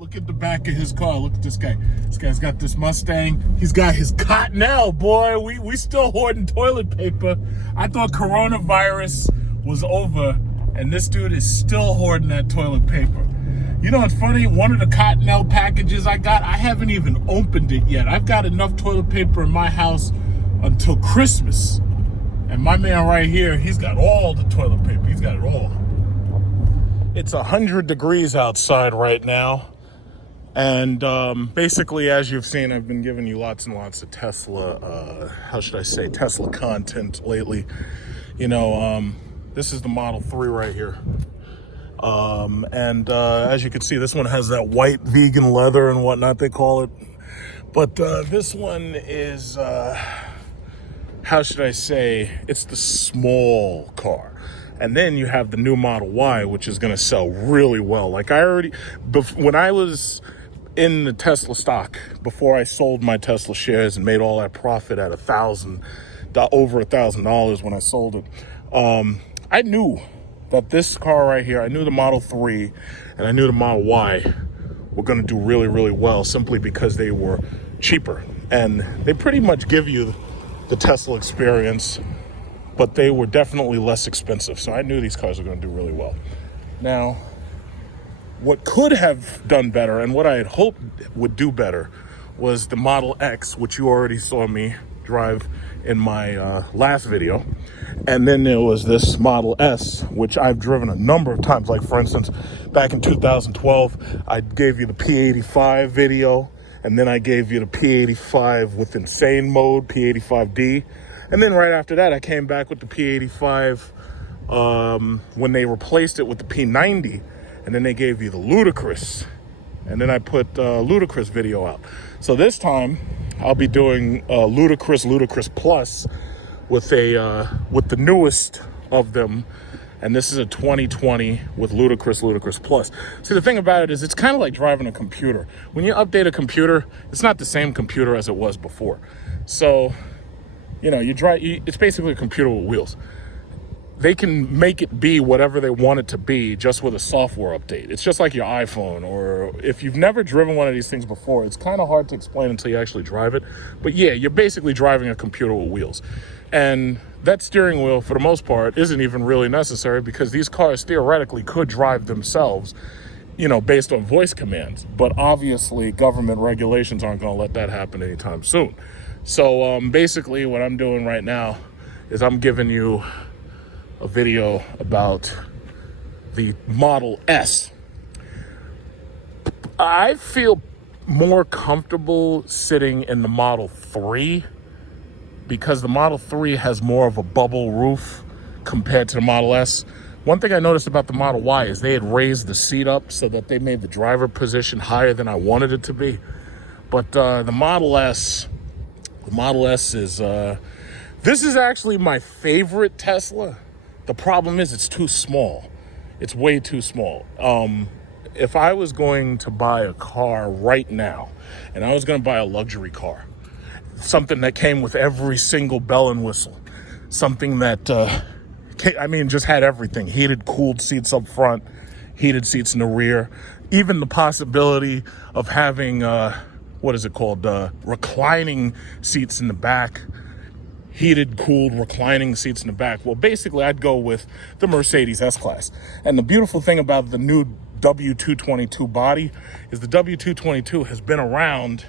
Look at the back of his car. Look at this guy. This guy's got this Mustang. He's got his Cottonelle, boy. We still hoarding toilet paper. I thought coronavirus was over, and this dude is still hoarding that toilet paper. You know what's funny? One of the Cottonelle packages I got, I haven't even opened it yet. I've got enough toilet paper in my house until Christmas. And my man right here, he's got all the toilet paper. He's got it all. It's 100 degrees outside right now. And basically, as you've seen, I've been giving you lots and lots of Tesla, Tesla content lately. You know, this is the Model 3 right here. As you can see, this one has that white vegan leather and whatnot, they call it. But this one is, it's the small car. And then you have the new Model Y, which is going to sell really well. Like when I was in the Tesla stock, before I sold my Tesla shares and made all that profit at over $1,000 when I sold it, I knew that this car right here, I knew the Model 3 and I knew the Model Y were going to do really, really well, simply because they were cheaper. And they pretty much give you the Tesla experience, but they were definitely less expensive. So I knew these cars were going to do really well. Now, what could have done better and what I had hoped would do better was the Model X, which you already saw me drive in my last video. And then there was this Model S, which I've driven a number of times. Like, for instance, back in 2012, I gave you the P85 video, and then I gave you the P85 with insane mode, P85D. And then right after that, I came back with the P85 when they replaced it with the P90, and then they gave you the LUDICROUS. And then I put LUDICROUS video out. So this time, I'll be doing LUDICROUS Plus with the newest of them, and this is a 2020 with LUDICROUS Plus. See, the thing about it is, it's kind of like driving a computer. When you update a computer, it's not the same computer as it was before. So, you know, it's basically a computer with wheels. They can make it be whatever they want it to be just with a software update. It's just like your iPhone, or if you've never driven one of these things before, it's kind of hard to explain until you actually drive it. But yeah, you're basically driving a computer with wheels. And that steering wheel, for the most part, isn't even really necessary, because these cars theoretically could drive themselves, you know, based on voice commands. But obviously, government regulations aren't going to let that happen anytime soon. So basically, what I'm doing right now is I'm giving you a video about the Model S. I feel more comfortable sitting in the Model 3, because the Model 3 has more of a bubble roof compared to the Model S. One thing I noticed about the Model Y is they had raised the seat up so that they made the driver position higher than I wanted it to be. But the Model S is, this is actually my favorite Tesla. The problem is it's too small. It's way too small. If I was going to buy a car right now, and I was going to buy a luxury car, something that came with every single bell and whistle, something that, just had everything. Heated, cooled seats up front, heated seats in the rear, even the possibility of having, reclining seats in the back. Heated, cooled, reclining seats in the back. Well, basically, I'd go with the Mercedes S-Class. And the beautiful thing about the new W222 body is the W222 has been around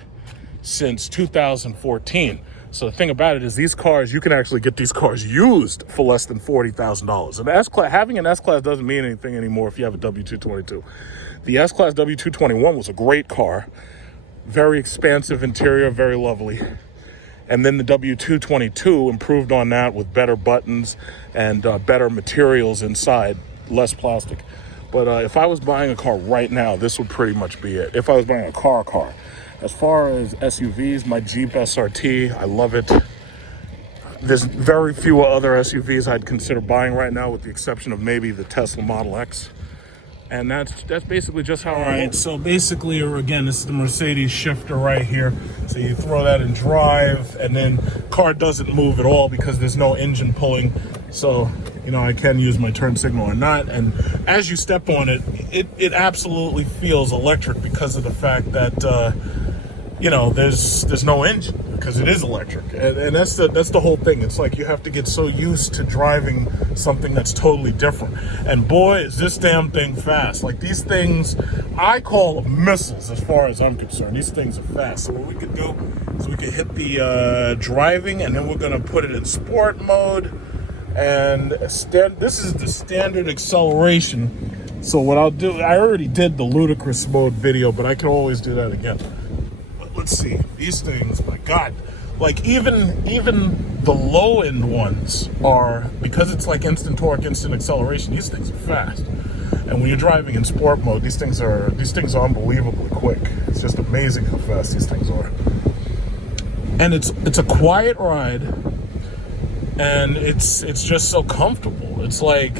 since 2014. So the thing about it is, these cars, you can actually get these cars used for less than $40,000. And the S-Class, having an S-Class doesn't mean anything anymore if you have a W222. The S-Class W221 was a great car. Very expansive interior, very lovely. And then the W222 improved on that with better buttons and better materials inside, less plastic. But if I was buying a car right now, this would pretty much be it. If I was buying a car. As far as SUVs, my Jeep SRT, I love it. There's very few other SUVs I'd consider buying right now, with the exception of maybe the Tesla Model X. And that's basically just how I... Right, so basically, again, this is the Mercedes shifter right here. So you throw that in drive, and then car doesn't move at all because there's no engine pulling. So you know, I can use my turn signal or not. And as you step on it, it absolutely feels electric because of the fact that, you know, there's no engine because it is electric. And that's the whole thing. It's like you have to get so used to driving something that's totally different. And boy, is this damn thing fast. Like these things, I call them missiles as far as I'm concerned. These things are fast. So what we could do is we could hit the driving, and then we're going to put it in sport mode. And this is the standard acceleration. So what I'll do, I already did the ludicrous mode video, but I can always do that again. But let's see, these things, my God, like even the low end ones are, because it's like instant torque, instant acceleration, these things are fast. And when you're driving in sport mode, these things are unbelievably quick. It's just amazing how fast these things are. And it's a quiet ride. And it's just so comfortable. It's like,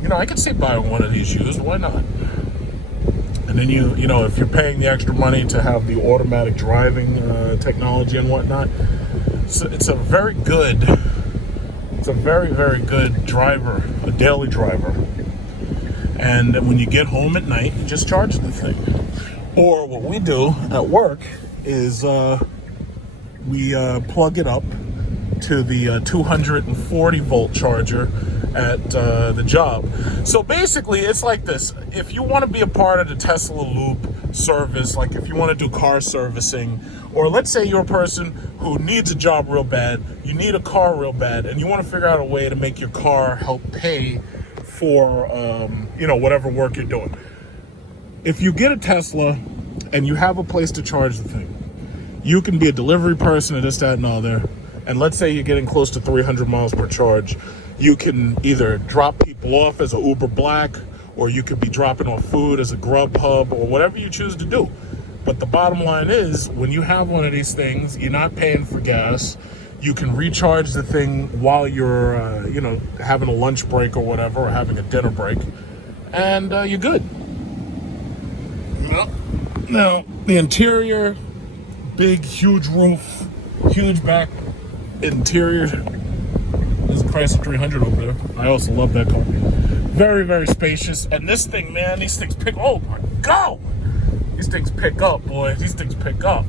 you know, I could see buying one of these used. Why not? And then you know, if you're paying the extra money to have the automatic driving technology and whatnot, it's a very, very good driver, a daily driver. And when you get home at night, you just charge the thing. Or what we do at work is we plug it up to the 240 volt charger at the job. So basically it's like this: if you want to be a part of the Tesla Loop service, like if you want to do car servicing, or let's say you're a person who needs a job real bad, you need a car real bad, and you want to figure out a way to make your car help pay for you know, whatever work you're doing. If you get a Tesla and you have a place to charge the thing, you can be a delivery person or this, that, and all there. And let's say you're getting close to 300 miles per charge. You can either drop people off as a Uber Black, or you could be dropping off food as a Grubhub, or whatever you choose to do. But the bottom line is, when you have one of these things, you're not paying for gas. You can recharge the thing while you're, you know, having a lunch break or whatever, or having a dinner break, and you're good. Now, the interior, big, huge roof, huge back interior. There's a Chrysler 300 over there. I also love that car. Very, very spacious. And this thing, man, these things pick, oh my God! These things pick up, boy. These things pick up.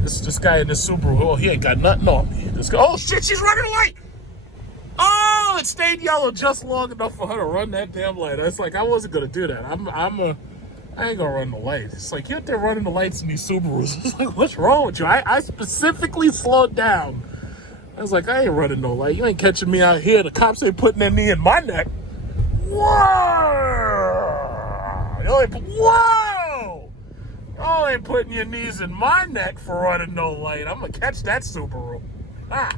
This guy in this Subaru, oh, he ain't got nothing on me. This guy, oh shit, she's running a light! Oh, it stayed yellow just long enough for her to run that damn light. I was like, I wasn't gonna do that. I ain't gonna run the light. It's like, you're out there running the lights in these Subarus. It's like, what's wrong with you? I specifically slowed down. I was like, I ain't running no light. You ain't catching me out here. The cops ain't putting their knee in my neck. Whoa! Whoa! Y'all ain't putting your knees in my neck for running no light. I'm gonna catch that Subaru. Ah!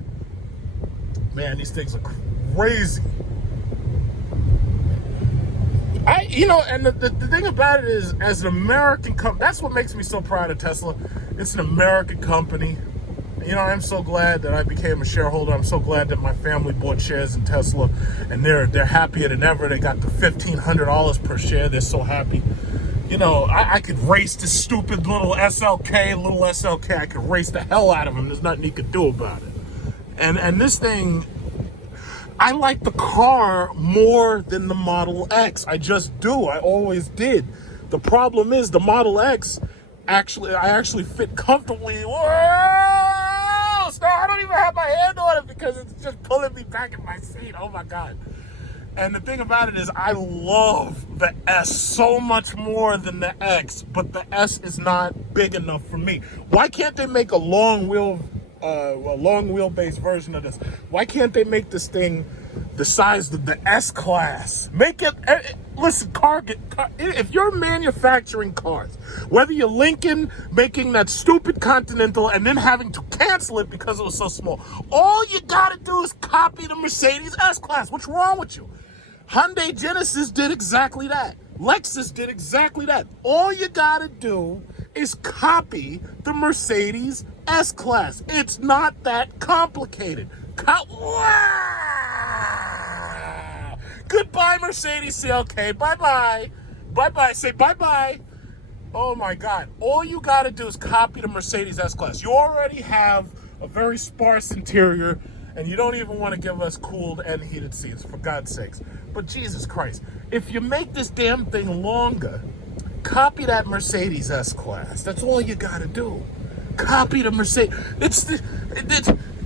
Man, these things are crazy. You know, and the thing about it is, as an American company, that's what makes me so proud of Tesla. It's an American company. You know, I'm so glad that I became a shareholder. I'm so glad that my family bought shares in Tesla, and they're happier than ever. They got the $1,500 per share. They're so happy. You know, I could race this stupid little SLK. I could race the hell out of him. There's nothing he could do about it. And this thing, I like the car more than the Model X. I just do. I always did. The problem is the Model X, I actually fit comfortably. Whoa! I don't even have my hand on it because it's just pulling me back in my seat. Oh my God. And the thing about it is, I love the S so much more than the X, but the S is not big enough for me. Why can't they make a long wheelbase version of this? Why can't they make this thing the size of the S class? Make it, listen, if you're manufacturing cars, whether you're Lincoln making that stupid Continental and then having to cancel it because it was so small, all you gotta do is copy the Mercedes S class. What's wrong with you? Hyundai Genesis did exactly that. Lexus did exactly that. All you gotta do is copy the Mercedes S class. It's not that complicated. Wow. Goodbye, Mercedes CLK. Bye-bye. Bye-bye. Say bye-bye. Oh, my God. All you got to do is copy the Mercedes S-Class. You already have a very sparse interior, And you don't even want to give us cooled and heated seats, for God's sakes. But Jesus Christ, if you make this damn thing longer, copy that Mercedes S-Class. That's all you got to do. Copy the Mercedes.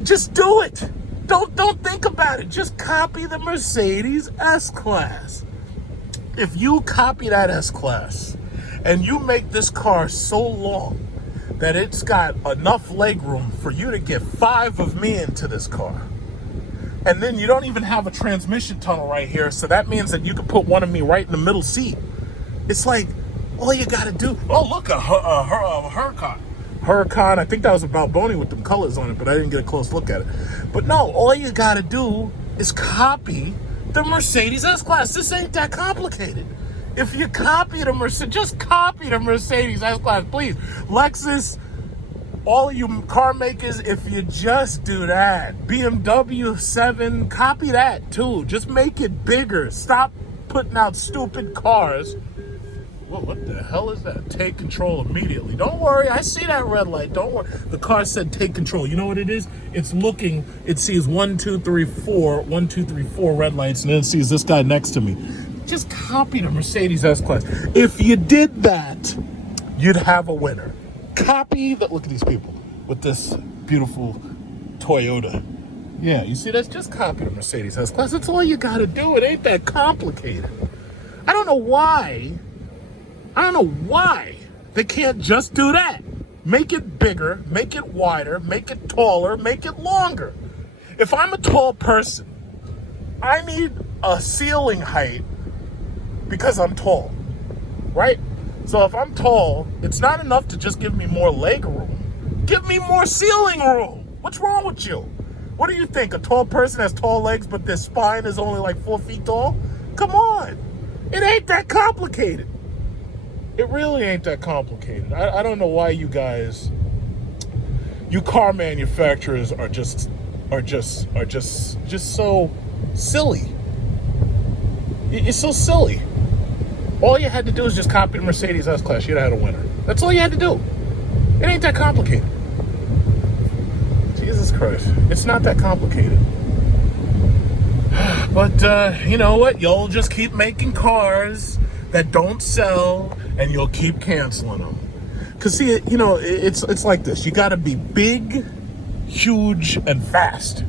Just do it. Don't think about it. Just copy the Mercedes S-Class. If you copy that S-Class and you make this car so long that it's got enough legroom for you to get 5 of me into this car, and then you don't even have a transmission tunnel right here, so that means that you can put one of me right in the middle seat. It's like, all you gotta do, oh look, a Huracan. I think that was a Balboni with them colors on it, but I didn't get a close look at it. But no, all you gotta do is copy the Mercedes S-Class. This ain't that complicated. If you copy the Mercedes, just copy the Mercedes S-Class, please. Lexus, all of you car makers, if you just do that. BMW 7, copy that too. Just make it bigger. Stop putting out stupid cars. Whoa, what the hell is that? Take control immediately. Don't worry, I see that red light. Don't worry. The car said take control. You know what it is? It's looking, it sees 1, 2, 3, 4 red lights, and then it sees this guy next to me. Just copy the Mercedes S-Class. If you did that, you'd have a winner. Copy the, look at these people with this beautiful Toyota. Yeah, you see, that's just copy the Mercedes S-Class. That's all you gotta do. It ain't that complicated. I don't know why they can't just do that. Make it bigger, make it wider, make it taller, make it longer. If I'm a tall person, I need a ceiling height because I'm tall, right? So if I'm tall, it's not enough to just give me more leg room. Give me more ceiling room. What's wrong with you? What do you think? A tall person has tall legs, but their spine is only like 4 feet tall? Come on. It ain't that complicated. It really ain't that complicated. I don't know why you guys, you car manufacturers are just so silly. You're so silly. All you had to do is just copy the Mercedes S-Class. You'd have had a winner. That's all you had to do. It ain't that complicated. Jesus Christ. It's not that complicated. But, you know what? You'll just keep making cars that don't sell, and you'll keep canceling them. Because, see, you know, it's like this. You got to be big, huge, and fast.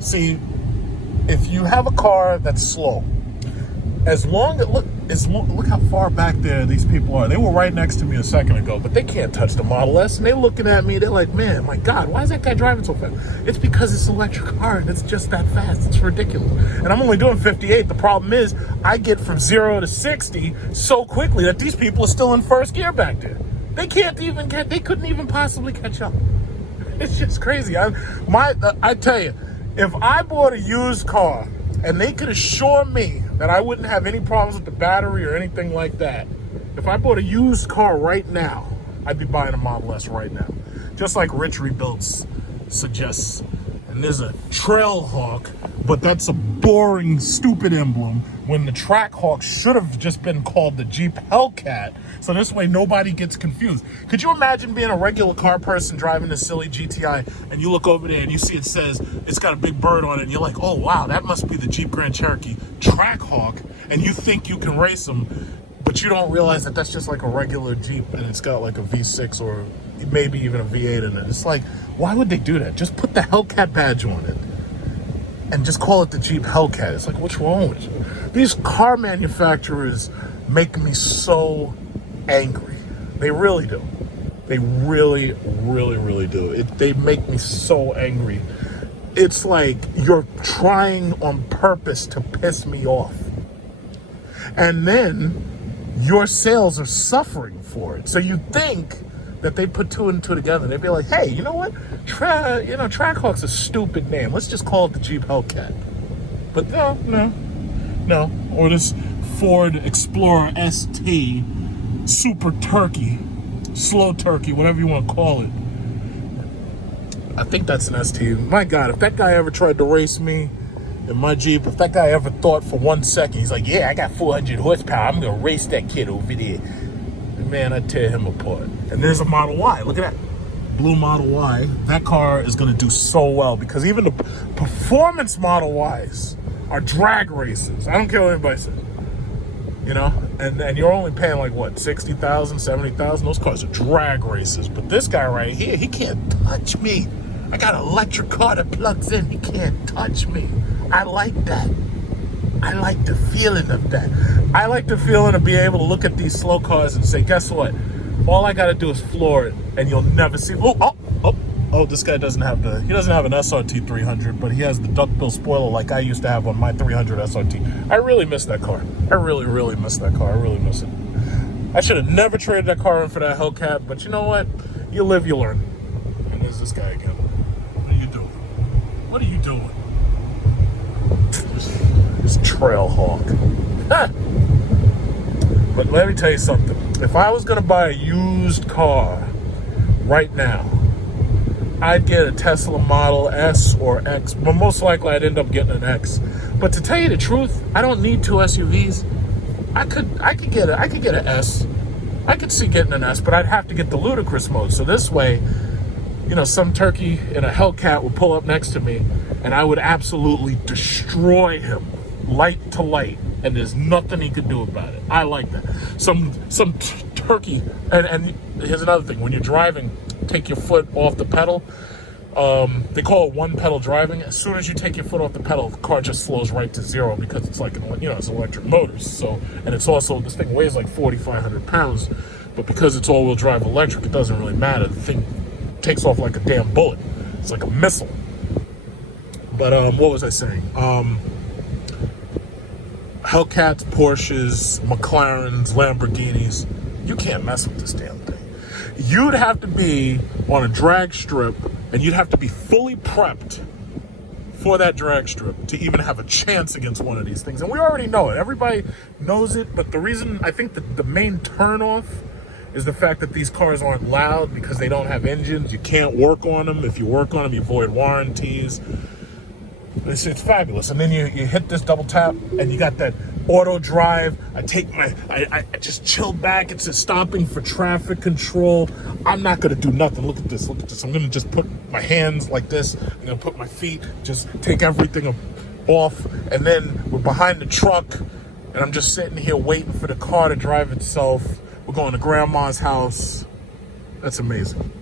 See, if you have a car that's slow, look how far back there these people are. They were right next to me a second ago, but they can't touch the Model S, and they're looking at me. They're like, man, my God, why is that guy driving so fast? It's because it's an electric car, and it's just that fast. It's ridiculous. And I'm only doing 58. The problem is I get from 0 to 60 so quickly that these people are still in first gear back there. They couldn't even possibly catch up. It's just crazy. I tell you, if I bought a used car and they could assure me that I wouldn't have any problems with the battery or anything like that, if I bought a used car right now, I'd be buying a Model S right now. Just like Rich Rebuilds suggests. And there's a Trailhawk, but that's a boring, stupid emblem when the Trackhawk should have just been called the Jeep Hellcat, so this way nobody gets confused. Could you imagine being a regular car person driving this silly GTI, and you look over there and you see it says, it's got a big bird on it, and you're like, oh wow, that must be the Jeep Grand Cherokee Trackhawk, and you think you can race them, but you don't realize that that's just like a regular Jeep, and it's got like a V6 or maybe even a V8 in it. It's like, why would they do that? Just put the Hellcat badge on it and just call it the Jeep Hellcat. It's like, what's wrong with you? These car manufacturers make me so angry. They really do. They really, really, really do. They make me so angry. It's like you're trying on purpose to piss me off. And then your sales are suffering for it. So you think that they put 2 and 2 together. They'd be like, hey, you know what? Trackhawk's a stupid name. Let's just call it the Jeep Hellcat. But no. Or this Ford Explorer ST Super Turkey, Slow Turkey, whatever you want to call it. I think that's an ST. My God, if that guy ever tried to race me in my Jeep, if that guy ever thought for 1 second, he's like, yeah, I got 400 horsepower. I'm going to race that kid over there. Man, I'd tear him apart. And there's a Model Y. Look at that. blue Model Y, that car is going to do so well because even the performance Model Ys are drag races. I don't care what anybody says. You know, and you're only paying like what, 60,000, 70,000. Those cars are drag races. But this guy right here, he can't touch me. I got an electric car that plugs in. He can't touch me. I like that. I like the feeling of that. I like the feeling of being able to look at these slow cars and say, guess what? All I got to do is floor it, and you'll never see. Oh, this guy doesn't have he doesn't have an SRT 300, but he has the duckbill spoiler like I used to have on my 300 SRT. I really miss that car. I really, really miss that car. I really miss it. I should have never traded that car in for that Hellcat, but you know what? You live, you learn. And there's this guy again. What are you doing? What are you doing? This trail hawk. But let me tell you something. If I was going to buy a used car right now, I'd get a Tesla Model S or X, but most likely I'd end up getting an X. But to tell you the truth, I don't need two SUVs. I could get an S. I could see getting an S, but I'd have to get the ludicrous mode. So this way, you know, some turkey in a Hellcat would pull up next to me, and I would absolutely destroy him, light to light, and there's nothing he could do about it. I like that. Some turkey, and here's another thing: when you're driving, take your foot off the pedal. They call it one pedal driving. As soon as you take your foot off the pedal, the car just slows right to zero because it's like, it's electric motors. So, and it's also, this thing weighs like 4,500 pounds, but because it's all-wheel drive electric, it doesn't really matter. The thing takes off like a damn bullet. It's like a missile. But what was I saying? Hellcats, Porsches, McLarens, Lamborghinis, you can't mess with this damn thing. You'd have to be on a drag strip, and you'd have to be fully prepped for that drag strip to even have a chance against one of these things. And we already know it. Everybody knows it, but the reason, I think that the main turnoff is the fact that these cars aren't loud because they don't have engines. You can't work on them. If you work on them, you void warranties. It's fabulous. And then you hit this double tap, and you got that auto drive. I just chill back. It's just stopping for traffic control. I'm not gonna do nothing. Look at this. I'm gonna just put my hands like this. I'm gonna put my feet, just take everything off, and then we're behind the truck, and I'm just sitting here waiting for the car to drive itself. We're going to grandma's house. That's amazing.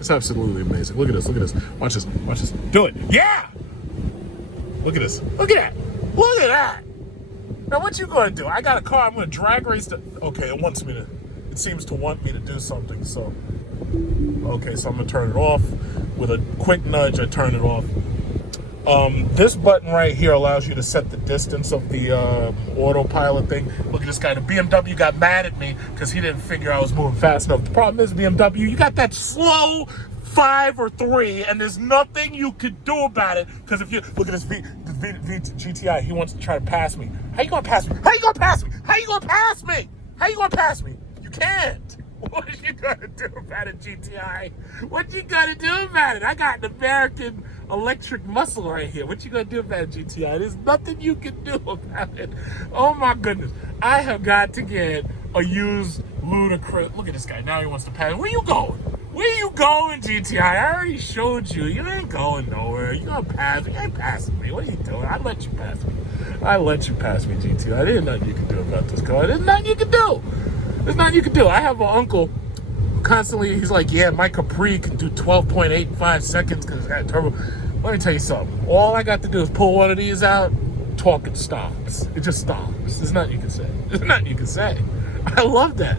It's absolutely amazing. Look at this. Watch this. Do it. Yeah! Look at this. Look at that. Now, what you gonna do? I got a car. I'm gonna drag race the. Okay, it seems to want me to do something. So, okay, so I'm gonna turn it off. With a quick nudge, I turn it off. This button right here allows you to set the distance of the autopilot thing. Look at this guy. The BMW got mad at me because he didn't figure I was moving fast enough. The problem is, BMW, you got that slow 5 or 3, and there's nothing you could do about it. Because if you look at this GTI, he wants to try to pass me. How you gonna pass me? You can't. What are you gonna do about it, GTI? What you gonna do about it? I got an American electric muscle right here. What you gonna do about it, GTI? There's nothing you can do about it. Oh my goodness. I have got to get a used Ludicrous. Look at this guy. Now he wants to pass. Where you going? Where you going, GTI? I already showed you. You ain't going nowhere. You gonna pass me? You ain't passing me. What are you doing? I let you pass me, GTI. There's nothing you can do about this car. There's nothing you can do. I have an uncle constantly, he's like, yeah, my Capri can do 12.85 seconds because it's got turbo. Let me tell you something. All I got to do is pull one of these out, talking stops. It just stops. There's nothing you can say. I love that.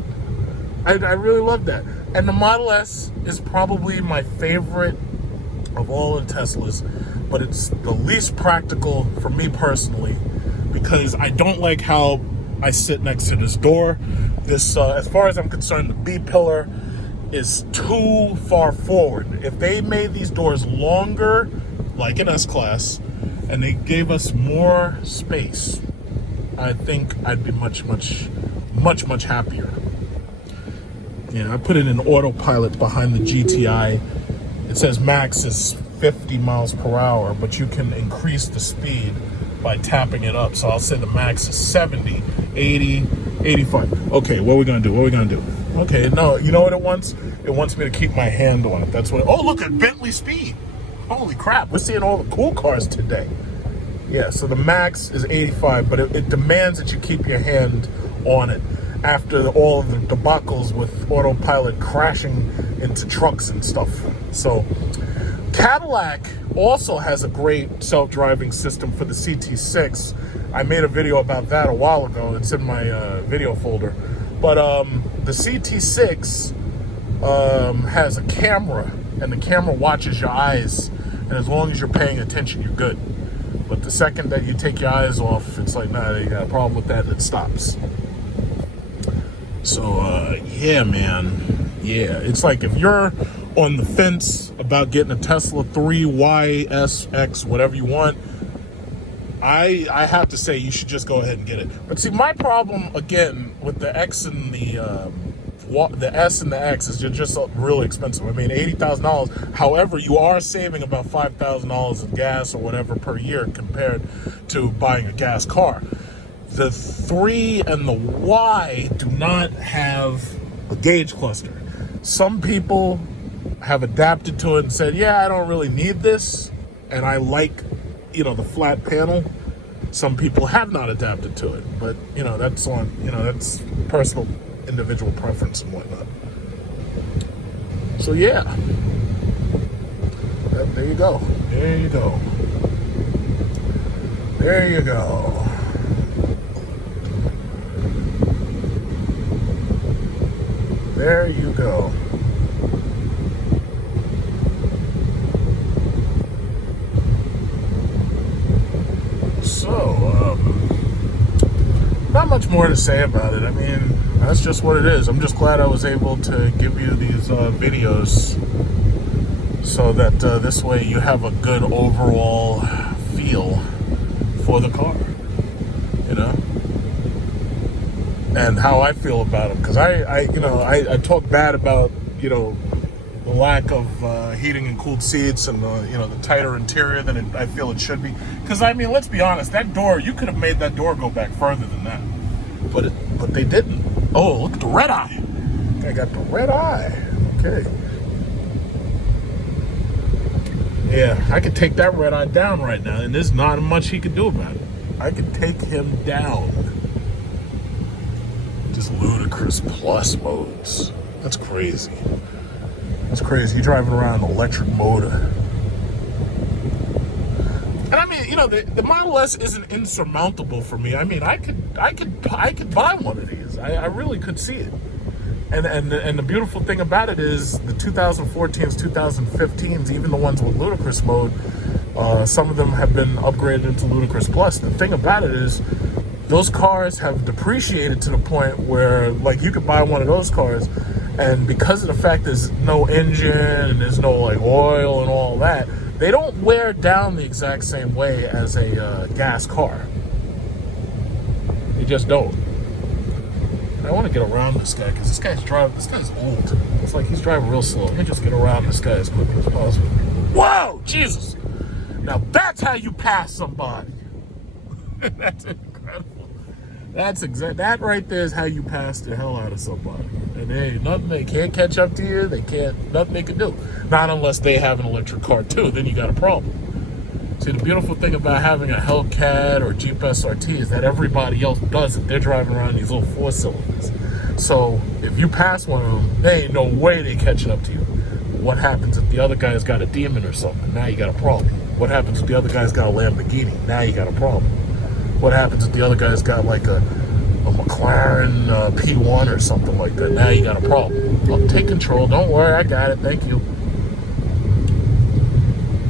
I really love that. And the Model S is probably my favorite of all the Teslas, but it's the least practical for me personally because I don't like how I sit next to this door. This, as far as I'm concerned, the B-pillar is too far forward. If they made these doors longer, like an S-Class, and they gave us more space, I think I'd be much happier. Yeah, I put it in autopilot behind the GTI. It says max is 50 miles per hour, but you can increase the speed by tapping it up. So I'll say the max is 70, 80, 85. Okay, what are we gonna do? Okay, no, you know what it wants? It wants me to keep my hand on it. That's what. Oh, look at Bentley speed. Holy crap, we're seeing all the cool cars today. Yeah, so the max is 85, but it demands that you keep your hand on it after all of the debacles with Autopilot crashing into trucks and stuff. So Cadillac also has a great self-driving system for the CT6. I made a video about that a while ago. It's in my video folder. But the CT6 has a camera, and the camera watches your eyes, and as long as you're paying attention, you're good. But the second that you take your eyes off, it's like, nah, you got a problem with that, and it stops. So, yeah, man. Yeah, it's like if you're on the fence about getting a Tesla 3YSX, whatever you want, I have to say you should just go ahead and get it. But see, my problem, again, with the X and the S and the X is just really expensive. I mean, $80,000. However, you are saving about $5,000 in gas or whatever per year compared to buying a gas car. The 3 and the Y do not have a gauge cluster. Some people have adapted to it and said, yeah, I don't really need this, and I like, the flat panel. Some people have not adapted to it, but that's on, that's personal, individual preference and whatnot. So yeah, there you go. There you go. There you go. There you go. So, not much more to say about it. I mean, that's just what it is. I'm just glad I was able to give you these videos so that this way you have a good overall feel for the car, and how I feel about them. Because I talk bad about, the lack of heating and cooled seats and the tighter interior than I feel it should be. Because I mean, let's be honest, that door, you could have made that door go back further than that, but they didn't. Oh, look at the red eye. I got the red eye. Okay. Yeah, I could take that red eye down right now, and there's not much he could do about it. I could take him down. Just ludicrous plus modes. That's crazy. That's crazy. You're driving around an electric motor. And I mean, the Model S isn't insurmountable for me. I mean, I could buy one of these. I really could see it. And the beautiful thing about it is the 2014s, 2015s, even the ones with ludicrous mode, some of them have been upgraded into ludicrous plus. The thing about it is those cars have depreciated to the point where, like, you could buy one of those cars, and because of the fact there's no engine and there's no oil and all that, they don't wear down the exact same way as a gas car. They just don't. I want to get around this guy because this guy's old. It's like he's driving real slow. Let me just get around this guy as quickly as possible. Whoa, Jesus! Now that's how you pass somebody. That's incredible. That right there is how you pass the hell out of somebody. And there ain't nothing, they can't catch up to you. Nothing they can do. Not unless they have an electric car too. Then you got a problem. See, the beautiful thing about having a Hellcat or Jeep SRT is that everybody else does it. They're driving around these little 4-cylinders. So if you pass one of them, there ain't no way they catching up to you. What happens if the other guy's got a Demon or something? Now you got a problem. What happens if the other guy's got a Lamborghini? Now you got a problem. What happens if the other guy's got like a McLaren P1 or something like that? Now you got a problem. Look, take control. Don't worry, I got it. Thank you.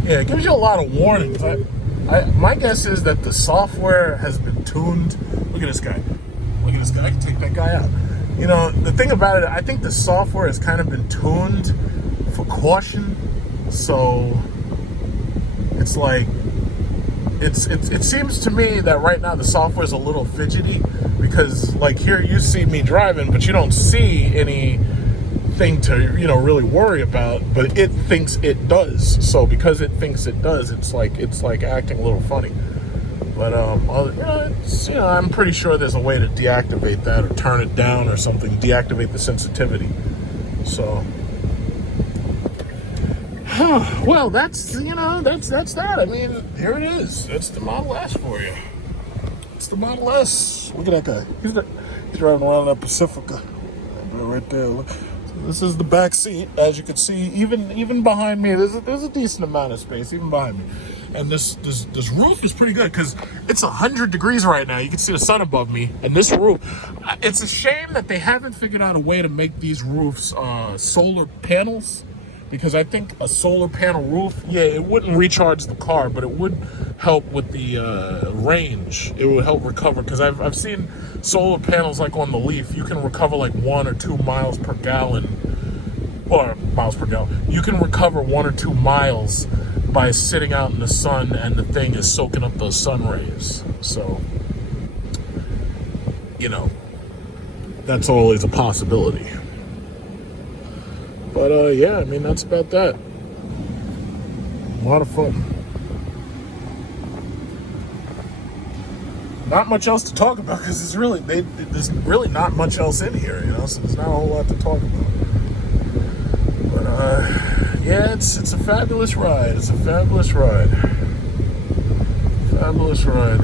Yeah, it gives you a lot of warnings. My guess is that the software has been tuned. Look at this guy. Look at this guy. I can take that guy out. The thing about it, I think the software has kind of been tuned for caution. So it's like, it seems to me that right now the software is a little fidgety because, like, here you see me driving, but you don't see anything to really worry about, but it thinks it does. So because it thinks it does, it's like acting a little funny. But I'm pretty sure there's a way to deactivate that or turn it down or something, deactivate the sensitivity. So, well, that's that. I mean, here it is. That's the Model S for you. It's the Model S. Look at that guy. He's driving around that Pacifica right there. Look. This is the back seat, as you can see. Even behind me, there's a decent amount of space, even behind me. And this roof is pretty good because it's 100 degrees right now. You can see the sun above me, and this roof. It's a shame that they haven't figured out a way to make these roofs solar panels, because I think a solar panel roof, yeah, it wouldn't recharge the car, but it would help with the range. It would help recover, because I've seen solar panels like on the Leaf. You can recover like 1 or 2 miles per gallon, or miles per gallon. You can recover 1 or 2 miles by sitting out in the sun, and the thing is soaking up those sun rays. So, that's always a possibility. But yeah, I mean, that's about that. A lot of fun. Not much else to talk about, because there's really not much else in here, so there's not a whole lot to talk about. But yeah, it's a fabulous ride. It's a fabulous ride. Fabulous ride.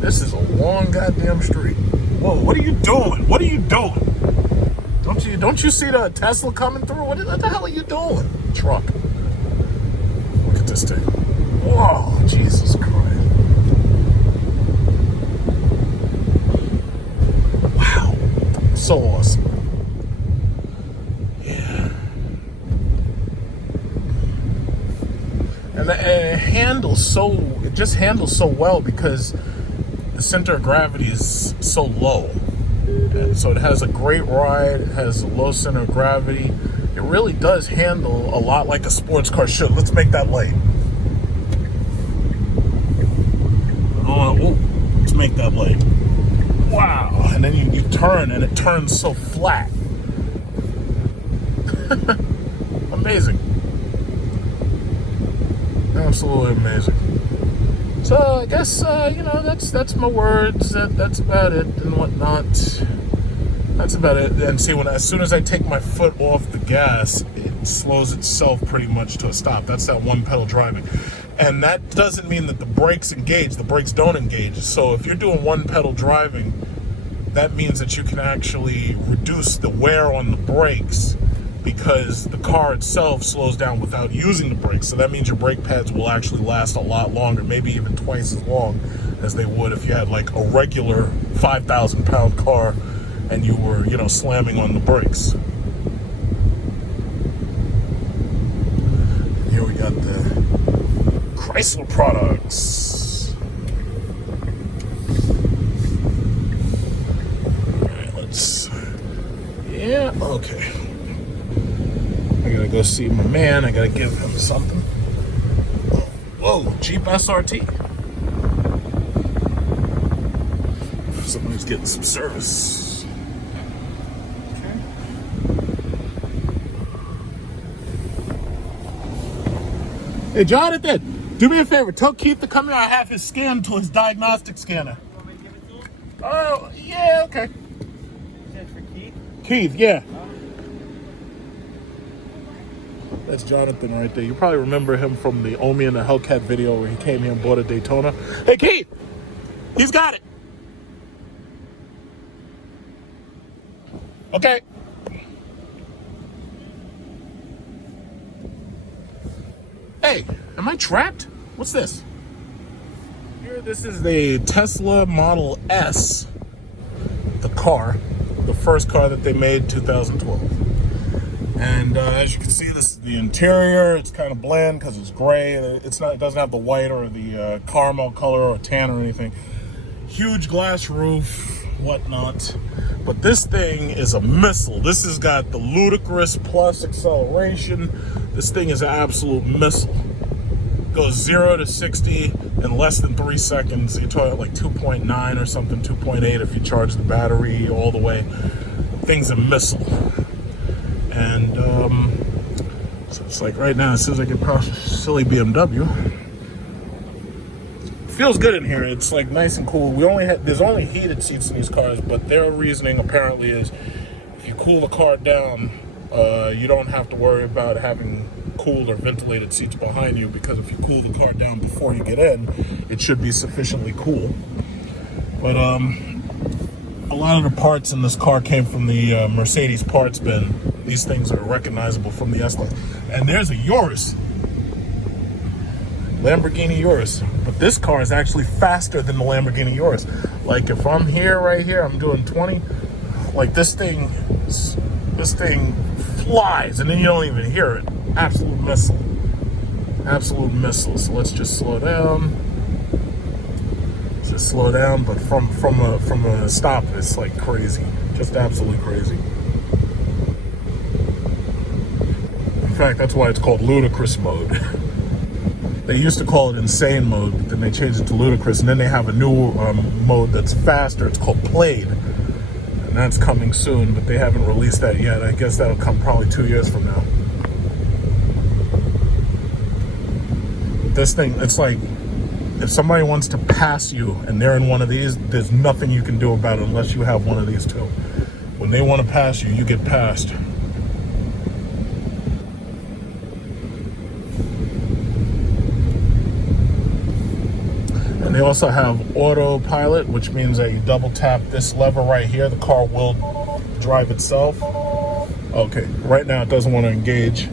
This is a long goddamn street. Whoa, what are you doing? What are you doing? Don't you see the Tesla coming through? What the hell are you doing? Truck. Look at this thing. Whoa, Jesus Christ. Wow. So awesome. Yeah. And it just handles so well because the center of gravity is so low. And so it has a great ride. It has a low center of gravity. It really does handle a lot like a sports car should. Let's make that light. Oh, let's make that light. Wow. And then you turn, and it turns so flat. Amazing. Absolutely amazing. So I guess that's my words. That's about it and whatnot. That's about it. And see, as soon as I take my foot off the gas, it slows itself pretty much to a stop. That's that one pedal driving, and that doesn't mean that the brakes engage. The brakes don't engage. So if you're doing one pedal driving, that means that you can actually reduce the wear on the brakes, because the car itself slows down without using the brakes. So that means your brake pads will actually last a lot longer, maybe even twice as long as they would if you had like a regular 5,000-pound car and you were, slamming on the brakes. Here we got the Chrysler products. All right, yeah, okay. I gotta go see my man. I gotta give him something. Whoa, Jeep SRT. Somebody's getting some service. Okay. Hey, Jonathan, do me a favor. Tell Keith to come here. I have his scan to his diagnostic scanner. You want me to give it to him? Oh, yeah, okay. You said for Keith? Keith, yeah. That's Jonathan right there. You probably remember him from the Omi and the Hellcat video where he came here and bought a Daytona. Hey, Keith! He's got it! Okay. Hey, am I trapped? What's this? Here, this is the Tesla Model S. The car. The first car that they made, 2012. And as you can see, this is the interior. It's kind of bland because it's gray. It doesn't have the white or the caramel color or tan or anything. Huge glass roof, whatnot. But this thing is a missile. This has got the Ludicrous plus acceleration. This thing is an absolute missile. Goes 0 to 60 in less than 3 seconds. You're talking like 2.9 or something, 2.8 if you charge the battery all the way. Thing's a missile. And so it's like right now, as soon as I get past silly BMW, feels good in here. It's like nice and cool. There's only heated seats in these cars, but their reasoning apparently is if you cool the car down, you don't have to worry about having cooled or ventilated seats behind you, because if you cool the car down before you get in, it should be sufficiently cool. But a lot of the parts in this car came from the Mercedes parts bin. These things are recognizable from the S-Class. And there's a Urus. Lamborghini Urus. But this car is actually faster than the Lamborghini Urus. Like if I'm here, right here, I'm doing 20. Like this thing flies and then you don't even hear it. Absolute missile. Absolute missile. So let's just slow down. Just slow down, but from a stop, it's like crazy. Just absolutely crazy. In fact, that's why it's called ludicrous mode. They used to call it insane mode, but then they changed it to ludicrous, and then they have a new mode that's faster. It's called played, and that's coming soon, but they haven't released that yet. I guess that'll come probably 2 years from now. This thing, it's like, if somebody wants to pass you and they're in one of these, there's nothing you can do about it unless you have one of these too. When they want to pass you, you get passed. And they also have Autopilot, which means that you double tap this lever right here, the car will drive itself. Okay, right now it doesn't want to engage.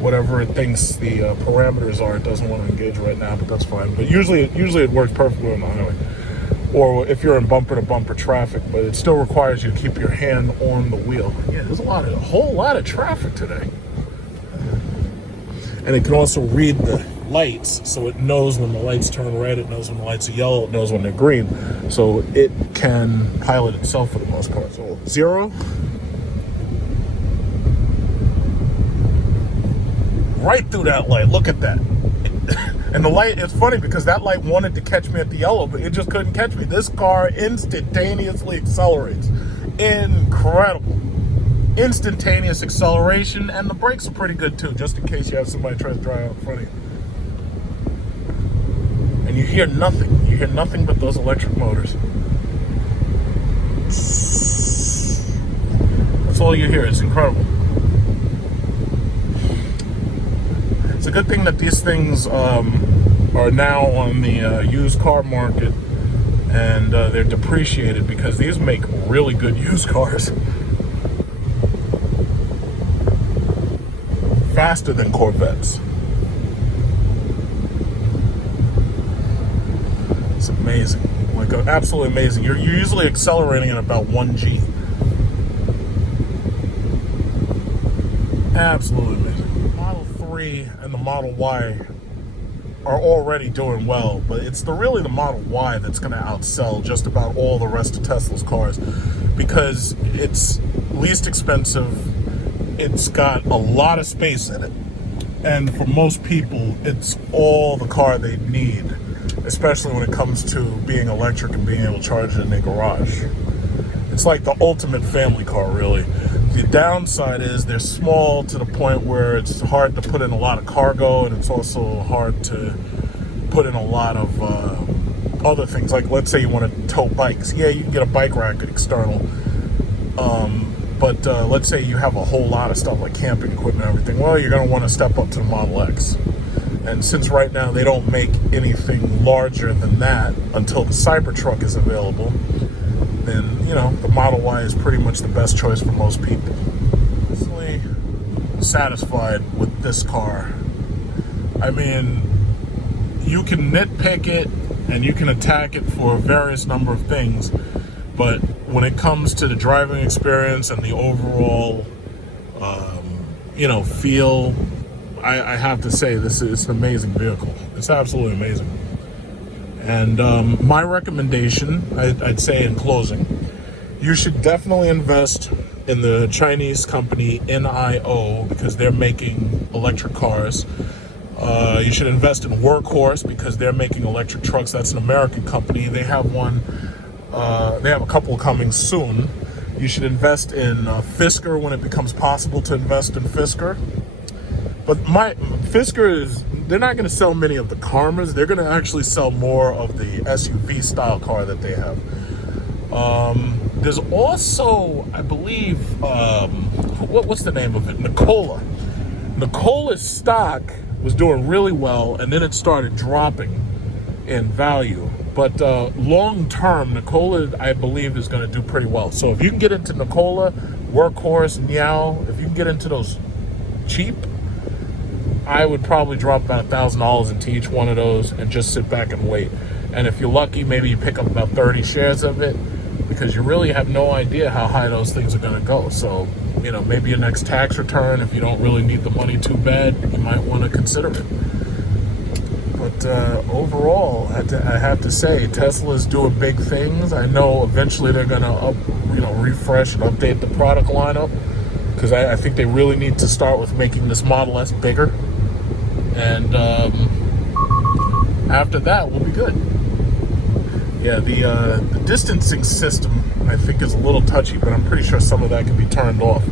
Whatever it thinks the parameters are, it doesn't want to engage right now, but that's fine. But usually it works perfectly on the highway, or if you're in bumper-to-bumper traffic. But it still requires you to keep your hand on the wheel. Yeah, there's a whole lot of traffic today. And it can also read the lights, so it knows when the lights turn red, it knows when the lights are yellow, it knows when they're green. So it can pilot itself for the most part. So 0. Right through that light. Look at that. And the light, it's funny because that light wanted to catch me at the yellow, but it just couldn't catch me. This car instantaneously accelerates. Incredible. Instantaneous acceleration, and the brakes are pretty good too, just in case you have somebody try to drive out in front of you. And you hear nothing. You hear nothing but those electric motors. That's all you hear. It's incredible. It's a good thing that these things are now on the used car market, and they're depreciated, because these make really good used cars. Faster than Corvettes. It's amazing. Like, absolutely amazing. You're usually accelerating at about 1G. Absolutely amazing. Model 3 and the Model Y are already doing well, but it's really the Model Y that's going to outsell just about all the rest of Tesla's cars, because it's least expensive, it's got a lot of space in it, and for most people, it's all the car they need, especially when it comes to being electric and being able to charge it in their garage. It's like the ultimate family car, really. The downside is they're small to the point where it's hard to put in a lot of cargo, and it's also hard to put in a lot of other things. Like, let's say you want to tow bikes. Yeah, you can get a bike rack external. But let's say you have a whole lot of stuff like camping equipment and everything. Well, you're going to want to step up to the Model X. And since right now they don't make anything larger than that until the Cybertruck is available, then, you know, the Model Y is pretty much the best choice for most people. Honestly, satisfied with this car. I mean, you can nitpick it and you can attack it for various number of things, but when it comes to the driving experience and the overall, feel, I have to say this is an amazing vehicle. It's absolutely amazing. And my recommendation, I'd say in closing, you should definitely invest in the Chinese company NIO, because they're making electric cars. You should invest in Workhorse, because they're making electric trucks. That's an American company. They have one. They have a couple coming soon. You should invest in Fisker when it becomes possible to invest in Fisker. But my Fisker is, they're not going to sell many of the Karmas. They're going to actually sell more of the SUV style car that they have. There's also, I believe, what's the name of it? Nikola. Nikola's stock was doing really well, and then it started dropping in value. But long term, Nikola, I believe, is going to do pretty well. So if you can get into Nikola, Workhorse, Niao, if you can get into those cheap, I would probably drop about $1,000 into each one of those and just sit back and wait. And if you're lucky, maybe you pick up about 30 shares of it, because you really have no idea how high those things are going to go. So, you know, maybe your next tax return, if you don't really need the money too bad, you might want to consider it. But overall, I have to say, Tesla's doing big things. I know eventually they're going to refresh and update the product lineup, because I think they really need to start with making this Model S bigger. And after that, we'll be good. Yeah, the distancing system, I think, is a little touchy, but I'm pretty sure some of that can be turned off.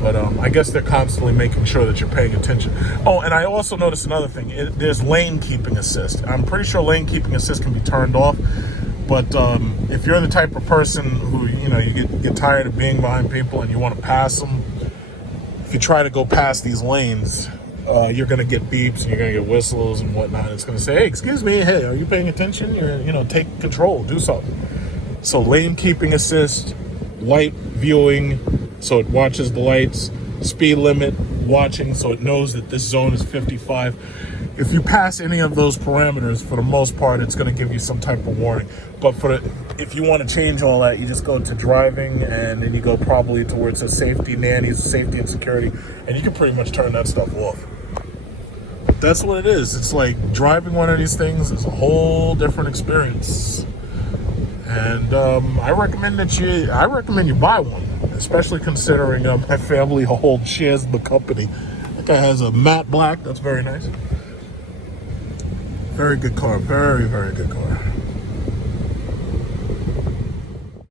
But I guess they're constantly making sure that you're paying attention. Oh, and I also noticed another thing. There's lane keeping assist. I'm pretty sure lane keeping assist can be turned off. But if you're the type of person who, you get tired of being behind people and you want to pass them, if you try to go past these lanes, you're going to get beeps and you're going to get whistles and whatnot. It's going to say, hey, excuse me, hey, are you paying attention? Take control, do something. So lane keeping assist, light viewing, so it watches the lights, speed limit, watching, so it knows that this zone is 55. If you pass any of those parameters, for the most part, it's going to give you some type of warning. But if you want to change all that, you just go to driving, and then you go probably towards the safety nannies, safety and security, and you can pretty much turn that stuff off. That's what it is. It's like driving one of these things is a whole different experience. And I recommend you buy one, especially considering my family holds shares in the company. That guy has a matte black. That's very nice. Very good car. Very, very good car.